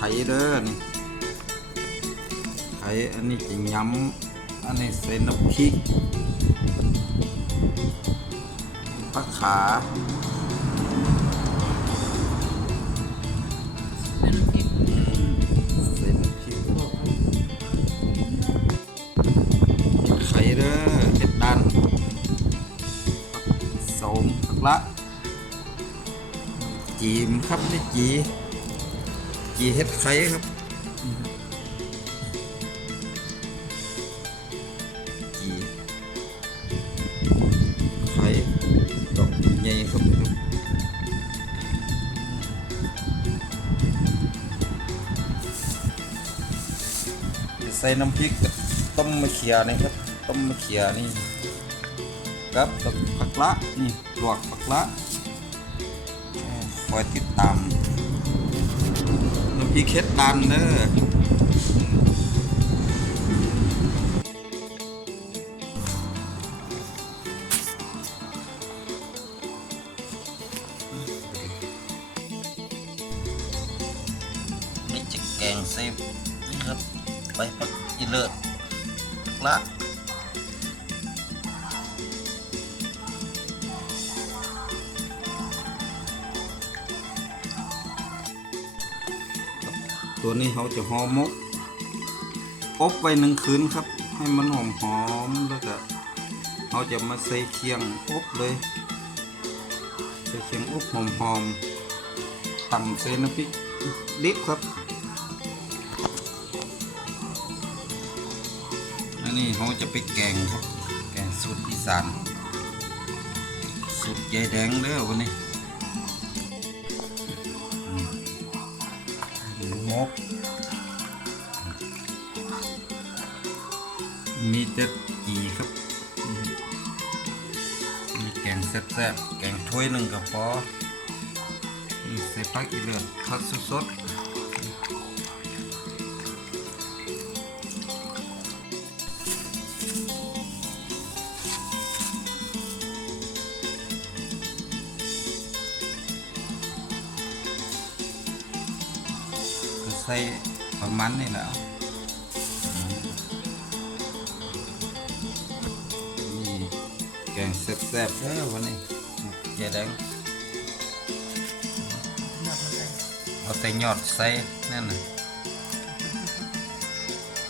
ไข่เด้อนี่ไข่อันนี้จะย้ำอันนี้เส้นน้ำพริกปลาขาไข่เด้อเห็ดดันสมละจีมครับนี่จี จีเห็ดไข่ครับจีไข่ดอกใหญ่ครับใส่น้ำพริกต้มมะเขียนี่ครับ ต้มมะเขียนี่ครับผักละนี่ลวกผักละคอยติดตาม น้ำพริกเค็ดดันเด้อนี่จะแกงเซฟนี่ครับใบพักอีเลิศละ ตัวนี้เขาจะหอหมกอบไว้หนึ่งคืนครับ ให้มันหอมหอมๆแล้วก็เขาจะมาใส่เคียงอบเลยใส่เคียงอบหอมหอมๆตำใส่น้ำพริกดิบครับ อันนี้เขาจะไปแกงครับ แกงสูตรอีสานสูตรยายแดงเด้อวันนี้ มูหมก มีแต่จีครับมีแกงแซ่บๆแกงถ้วยหนึ่งก็พอใส่ผักอีเลือดผักสดๆ ส่ประมาณนี้แหล้วนี่แกงแซ่บๆเด้อวันนี้เจ๊แดงหยอดมันเลยเอาแต่ยอดใส่นั่นน่ะ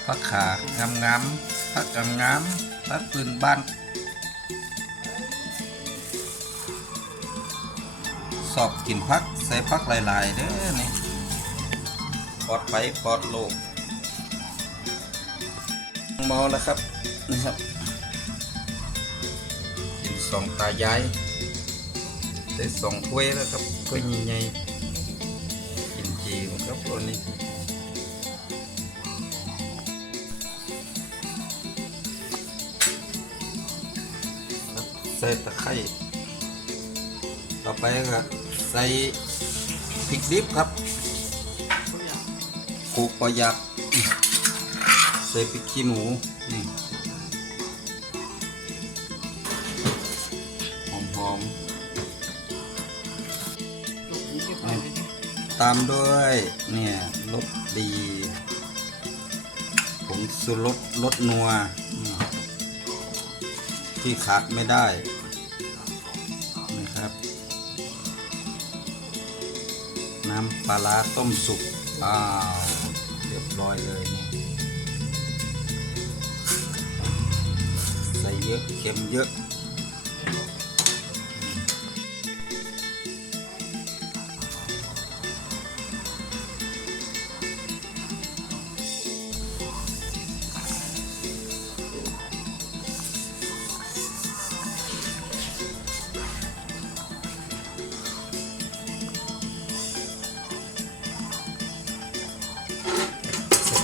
ผักขางามงามๆผักงามงามๆผักปืนบ้านสอบกินพักใส่พักหลายๆเด้อนี่ ปลอดภัยปลอดโลกมาแล้วครับนี่ครับกินสองตายายได้สองถ้วยแล้วครับถ้วยใหญ่ๆกินจีมครับตัวนี้ครับใส่ตะไคร้ต่อไปก็ใส่พริกดิบครับ โขลกประยัดใส่พริกขี้หนูนี่หอมตามด้วยเนี่ยรสดีผงสุรสรสนัว ที่ขาดไม่ได้นะครับ น้ำปลาร้าต้มสุกอ้าว ร้อยเลยนี่ใส่เยอะเค็มเยอะ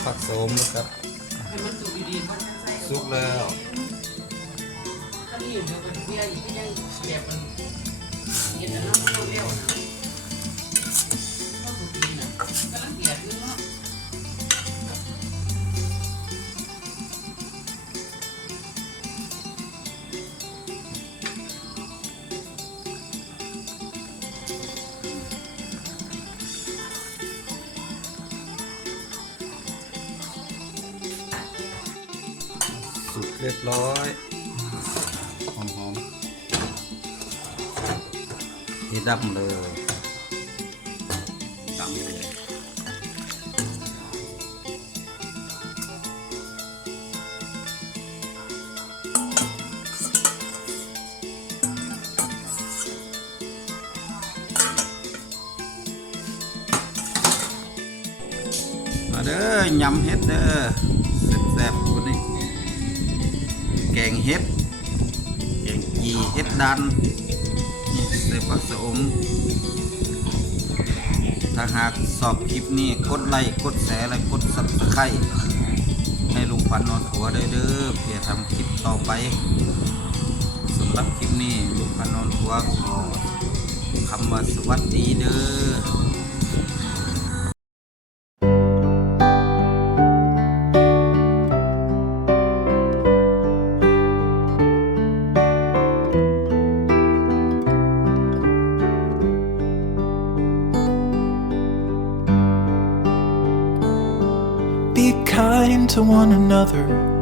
ผักโสมนะครับให้มันสุกดีๆมันใส่สุกแล้วข้าวเหนียวเดี๋ยวมันเบี้ยอีกที่ยังแบบมันเย็นแล้วมันเบี้ยวนะ รียบร้อยหอมหอมๆนี่ดำเลยดำเลยมาเด้อยำเห็ดเด้อแซ่บๆคนนี้ แกงเห็ด แกงกีเห็ดดันนี่ใส่ผักสะอมถ้าหากสอบคลิปนี้กดไลค์กดแชร์และกดซับสไครต์ให้ลุงพันนอนหัวได้เด้อเพื่อทำคลิปต่อไปสำหรับคลิปนี้ลุงพันนอนหัวขอคำว่าสวัสดีเด้อ to one another.